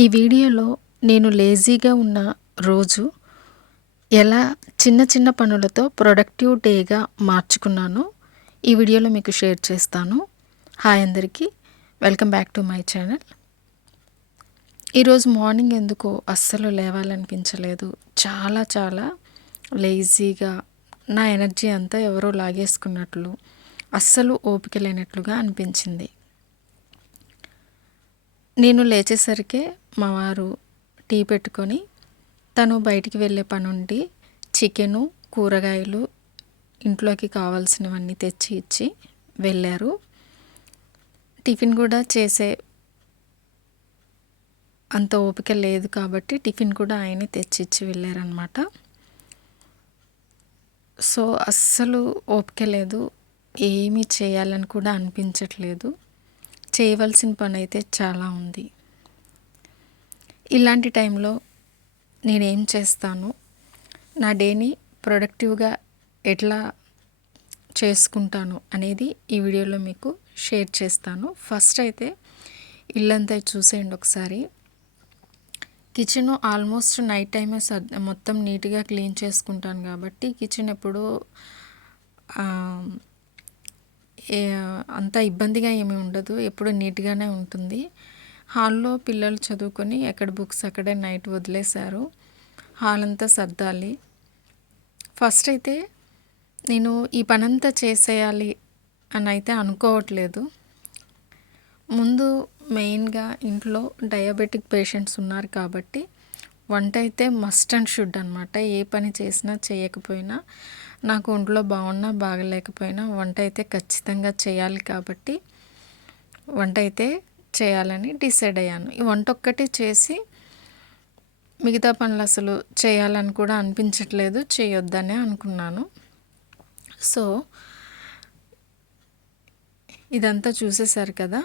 ఈ వీడియోలో నేను లేజీగా ఉన్న రోజు ఎలా చిన్న చిన్న పనులతో ప్రొడక్టివ్ డేగా మార్చుకున్నానో ఈ వీడియోలో మీకు షేర్ చేస్తాను. హాయ్ అందరికీ, welcome back to my channel. ఈరోజు మార్నింగ్ ఎందుకో అస్సలు లేవాలనిపించలేదు. చాలా లేజీగా, నా ఎనర్జీ అంతా ఎవరో లాగేసుకున్నట్లు, అస్సలు ఓపిక లేనట్లుగా అనిపించింది. నేను లేచేసరికే మా వారు టీ పెట్టుకొని తను బయటికి వెళ్ళే పనుండి చికెను, కూరగాయలు, ఇంట్లోకి కావాల్సినవన్నీ తెచ్చి ఇచ్చి వెళ్ళారు. టిఫిన్ కూడా చేసే అంత ఓపిక లేదు కాబట్టి టిఫిన్ కూడా ఆయనే తెచ్చిచ్చి వెళ్ళారనమాట. సో అస్సలు ఓపిక లేదు, ఏమీ చేయాలని కూడా అనిపించట్లేదు. చేయవలసిన పని అయితే చాలా ఉంది. ఇలాంటి టైంలో నేనేం చేస్తాను, నా డేని ప్రొడక్టివ్గా ఎట్లా చేసుకుంటాను అనేది ఈ వీడియోలో మీకు షేర్ చేస్తాను. ఫస్ట్ అయితే ఇల్లంతా చూసేయండి ఒకసారి. కిచెన్ ఆల్మోస్ట్ నైట్ టైమే మొత్తం నీట్గా క్లీన్ చేసుకుంటాను కాబట్టి కిచెన్ ఎప్పుడూ అంత ఇబ్బందిగా ఏమీ ఉండదు, ఎప్పుడు నీట్గానే ఉంటుంది. హాల్లో పిల్లలు చదువుకొని ఎక్కడ బుక్స్ అక్కడే నైట్ వదిలేశారు. హాల్ అంతా సర్దాలి. ఫస్ట్ అయితే నేను ఈ పనంతా చేసేయాలి అని అయితే అనుకోవట్లేదు. ముందు మెయిన్గా ఇంట్లో డయాబెటిక్ పేషెంట్స్ ఉన్నారు కాబట్టి వంట అయితే మస్ట్ అండ్ షుడ్ అనమాట. ఏ పని చేసినా చేయకపోయినా, నాకు ఒంట్లో బాగున్నా బాగలేకపోయినా వంట అయితే ఖచ్చితంగా చేయాలి కాబట్టి వంట అయితే చేయాలని డిసైడ్ అయ్యాను. ఈ వంట ఒక్కటి చేసి మిగతా పనులు అసలు చేయాలని కూడా అనిపించట్లేదు, చేయొద్దనే అనుకున్నాను. సో ఇదంతా చూసేశారు కదా.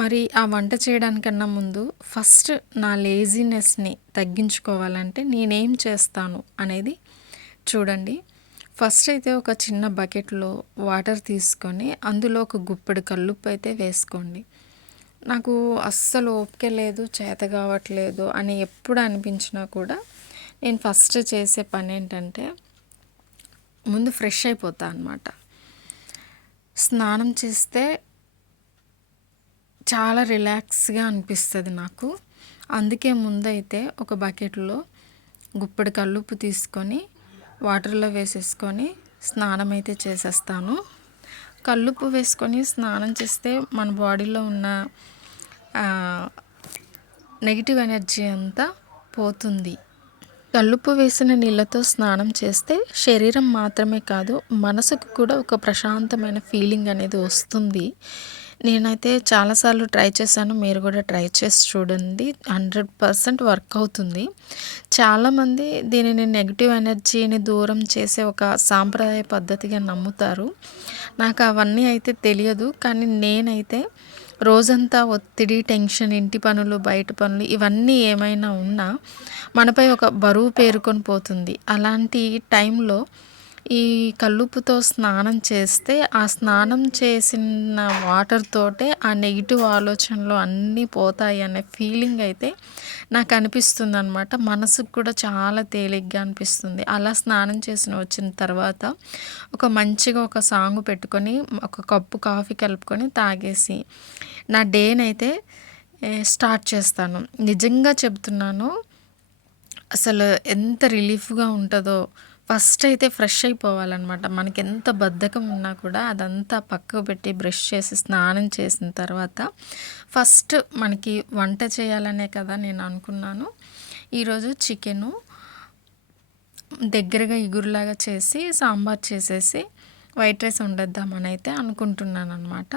మరి ఆ వంట చేయడానికన్నా ముందు ఫస్ట్ నా లేజీనెస్ని తగ్గించుకోవాలంటే నేనేం చేస్తాను అనేది చూడండి. ఫస్ట్ అయితే ఒక చిన్న బకెట్లో వాటర్ తీసుకొని అందులో ఒక గుప్పెడు కల్లుప్పు అయితే వేసుకోండి. నాకు అస్సలు ఓపిక లేదు, చేత కావట్లేదు అని ఎప్పుడు అనిపించినా కూడా నేను ఫస్ట్ చేసే పని ఏంటంటే ముందు ఫ్రెష్ అయిపోతా అన్నమాట. స్నానం చేస్తే చాలా రిలాక్స్గా అనిపిస్తుంది నాకు. అందుకే ముందైతే ఒక బకెట్లో గుప్పెడు కల్లుప్పు తీసుకొని వాటర్లో వేసేసుకొని స్నానం అయితే చేసేస్తాను. కల్లుప్పు వేసుకొని స్నానం చేస్తే మన బాడీలో ఉన్న నెగిటివ్ ఎనర్జీ అంతా పోతుంది. కల్లుప్పు వేసిన నీళ్ళతో స్నానం చేస్తే శరీరం మాత్రమే కాదు, మనసుకు కూడా ఒక ప్రశాంతమైన ఫీలింగ్ అనేది వస్తుంది. నేనైతే చాలాసార్లు ట్రై చేశాను, మీరు కూడా ట్రై చేసి చూడండి. 100% వర్క్ అవుతుంది. చాలామంది దీనిని నెగిటివ్ ఎనర్జీని దూరం చేసే ఒక సాంప్రదాయ పద్ధతిగా నమ్ముతారు. నాకు అవన్నీ అయితే తెలియదు, కానీ నేనైతే రోజంతా ఒత్తిడి, టెన్షన్, ఇంటి పనులు, బయట పనులు ఇవన్నీ ఏమైనా ఉన్నా మనపై ఒక బరువు పేరుకొని పోతుంది. అలాంటి టైంలో ఈ కల్లుప్పుతో స్నానం చేస్తే ఆ స్నానం చేసిన వాటర్ తోటే ఆ నెగిటివ్ ఆలోచనలు అన్నీ పోతాయి అనే ఫీలింగ్ అయితే నాకు అనిపిస్తుంది అనమాట. మనసుకు కూడా చాలా తేలిగ్గా అనిపిస్తుంది. అలా స్నానం వచ్చిన తర్వాత మంచిగా ఒక సాంగ్ పెట్టుకొని ఒక కప్పు కాఫీ కలుపుకొని తాగేసి నా డేనైతే స్టార్ట్ చేస్తాను. నిజంగా చెప్తున్నాను, అసలు ఎంత రిలీఫ్గా ఉంటుందో. ఫస్ట్ అయితే ఫ్రెష్ అయిపోవాలన్నమాట. మనకి ఎంత బద్ధకం ఉన్నా కూడా అదంతా పక్కకు పెట్టి బ్రష్ చేసి స్నానం చేసిన తర్వాత ఫస్ట్ మనకి వంట చేయాలనే కదా నేను అనుకున్నాను. ఈరోజు చికెను దగ్గరగా ఇగురులాగా చేసి సాంబార్ చేసేసి వైట్ రైస్ వండేద్దామని అయితే అనుకుంటున్నాను అనమాట.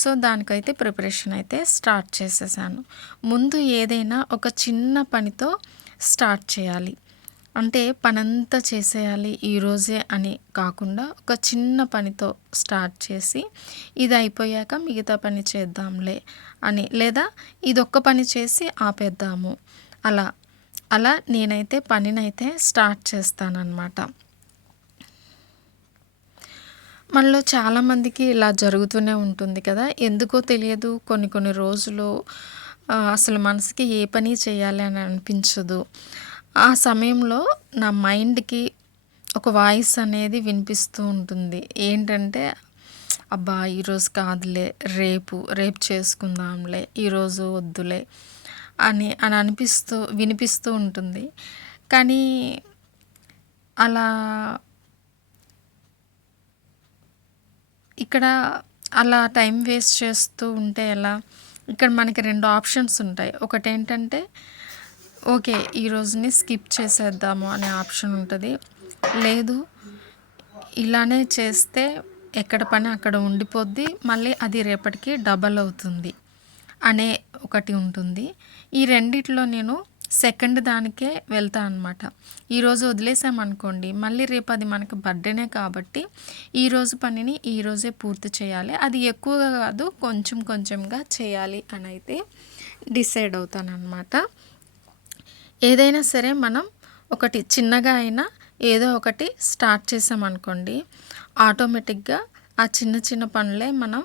సో దానికైతే ప్రిపరేషన్ అయితే స్టార్ట్ చేసేసాను. ముందు ఏదైనా ఒక చిన్న పనితో స్టార్ట్ చేయాలి. అంటే పనంతా చేసేయాలి ఈరోజే అని కాకుండా ఒక చిన్న పనితో స్టార్ట్ చేసి ఇది అయిపోయాక మిగతా పని చేద్దాంలే అని, లేదా ఇదొక్క పని చేసి ఆపేద్దాము, అలా నేనైతే పనినైతే స్టార్ట్ చేస్తానన్నమాట. మనలో చాలామందికి ఇలా జరుగుతూనే ఉంటుంది కదా. ఎందుకో తెలియదు, కొన్ని రోజులు అసలు మనసుకి ఏ పని చేయాలి అని అనిపించదు. ఆ సమయంలో నా మైండ్‌కి ఒక వాయిస్ అనేది వినిపిస్తూ ఉంటుంది. ఏంటంటే, అబ్బా! ఈరోజు కాదులే, రేపు చేసుకుందాంలే, ఈరోజు వద్దులే అని వినిపిస్తూ ఉంటుంది. కానీ అలా ఇక్కడ అలా టైం వేస్ట్ చేస్తూ ఉంటే ఎలా? ఇక్కడ మనకి 2 ఆప్షన్స్ ఉంటాయి. ఒకటేంటంటే, ఓకే, ఈ రోజుని స్కిప్ చేసేద్దాము అనే ఆప్షన్ ఉంటది. లేదు, ఇలానే చేస్తే ఎక్కడ పని అక్కడ ఉండిపోద్ది. మళ్ళీ అది రేపటికి డబల్ అవుతుంది అనే ఒకటి ఉంటుంది. ఈ రెండిట్లో నేను సెకండ్ దానికే వెళ్తా అనమాట. ఈరోజు వదిలేసామనుకోండి, మళ్ళీ రేపు అది మనకు బర్డెనే కాబట్టి ఈరోజు పనిని ఈరోజే పూర్తి చేయాలి. అది ఎక్కువగా కాదు, కొంచెం కొంచెంగా చేయాలి అనైతే డిసైడ్ అవుతాననమాట. ఏదైనా సరే మనం ఒకటి చిన్నగా అయినా ఏదో ఒకటి స్టార్ట్ చేసామనుకోండి, ఆటోమేటిక్‌గా ఆ చిన్న చిన్న పనులే మనం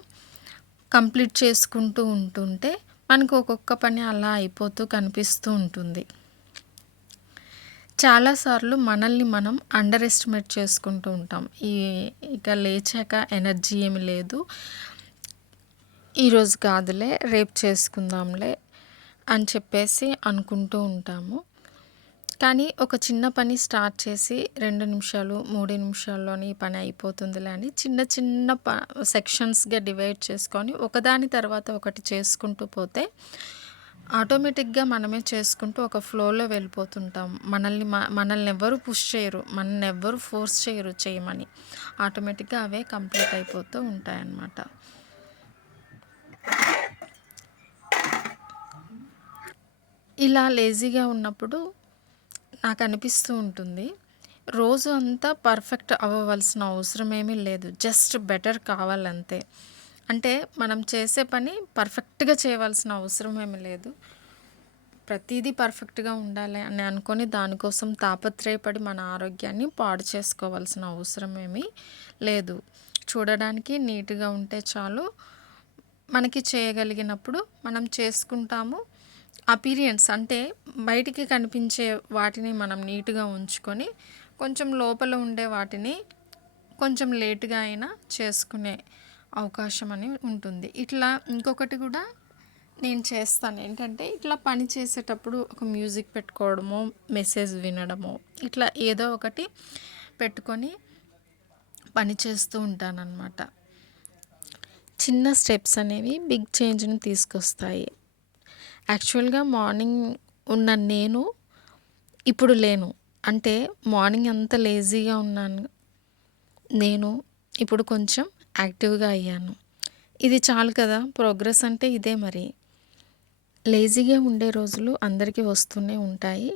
కంప్లీట్ చేసుకుంటూ ఉంటుంటే మనకు ఒక్కొక్క పని అలా అయిపోతూ కనిపిస్తూ ఉంటుంది. చాలాసార్లు మనల్ని మనం అండర్ ఎస్టిమేట్ చేసుకుంటూ ఉంటాం. ఇక లేచాక ఎనర్జీ ఏమి లేదు, ఈరోజు కాదులే, రేపు చేసుకుందాంలే అని చెప్పేసి అనుకుంటూ ఉంటాము. కానీ ఒక చిన్న పని స్టార్ట్ చేసి 2 నిమిషాలు, 3 నిమిషాల్లోనే ఈ పని అయిపోతుందిలే అని చిన్న చిన్న సెక్షన్స్‌గా డివైడ్ చేసుకొని ఒకదాని తర్వాత ఒకటి చేసుకుంటూ పోతే ఆటోమేటిక్‌గా మనమే చేసుకుంటూ ఒక ఫ్లోలో వెళ్ళిపోతుంటాం. మనల్ని ఎవ్వరు పుష్ చేయరు. మనల్ని ఎవ్వరు ఫోర్స్ చేయరు చేయమని. ఆటోమేటిక్‌గా అవే కంప్లీట్ అయిపోతూ ఉంటాయన్నమాట. ఇలా లేజీగా ఉన్నప్పుడు నాకనిపిస్తూ ఉంటుంది, రోజు అంతా పర్ఫెక్ట్ అవ్వవలసిన అవసరం ఏమీ లేదు. జస్ట్ బెటర్ కావాలంతే. అంటే మనం చేసే పని పర్ఫెక్ట్‌గా చేయవలసిన అవసరం ఏమీ లేదు. ప్రతీదీ పర్ఫెక్ట్‌గా ఉండాలి అని అనుకోని దానికోసం తాపత్రయపడి మన ఆరోగ్యాన్ని పాడు చేసుకోవాల్సిన అవసరం ఏమీ లేదు. చూడడానికి నీట్‌గా ఉంటే చాలు. మనకి చేయగలిగినప్పుడు మనం చేసుకుంటాము. అపిరియన్స్ అంటే బయటికి కనిపించే వాటిని మనం నీట్‌గా ఉంచుకొని, కొంచెం లోపల ఉండే వాటిని కొంచెం లేట్‌గా అయినా చేసుకునే అవకాశం అని ఉంటుంది. ఇట్లా ఇంకొకటి కూడా నేను చేస్తాను. ఏంటంటే, ఇట్లా పని చేసేటప్పుడు ఒక మ్యూజిక్ పెట్టుకోవడమో, మెసేజ్ వినడమో, ఇట్లా ఏదో ఒకటి పెట్టుకొని పని చేస్తూ ఉంటాననమాట. చిన్న స్టెప్స్ అనేవి బిగ్ చేంజ్‌ని తీసుకొస్తాయి. యాక్చువల్‌గా మార్నింగ్ ఉన్న నేను ఇప్పుడు లేను. అంటే మార్నింగ్ అంతా లేజీగా ఉన్నాను. నేను ఇప్పుడు కొంచెం యాక్టివ్‌గా అయ్యాను. ఇది చాలు కదా! ప్రోగ్రెస్ అంటే ఇదే మరి. లేజీగా ఉండే రోజులు అందరికీ వస్తూనే ఉంటాయి.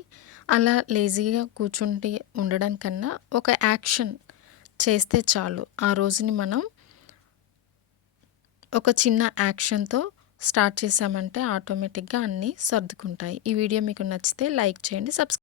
అలా లేజీగా కూర్చుండి ఉండడం కన్నా ఒక యాక్షన్ చేస్తే చాలు. ఆ రోజుని మనం ఒక చిన్న యాక్షన్‌తో స్టార్ట్ చేశామంటే ఆటోమేటిక్‌గా అన్నీ సర్దుకుంటాయి. ఈ వీడియో మీకు నచ్చితే లైక్ చేయండి.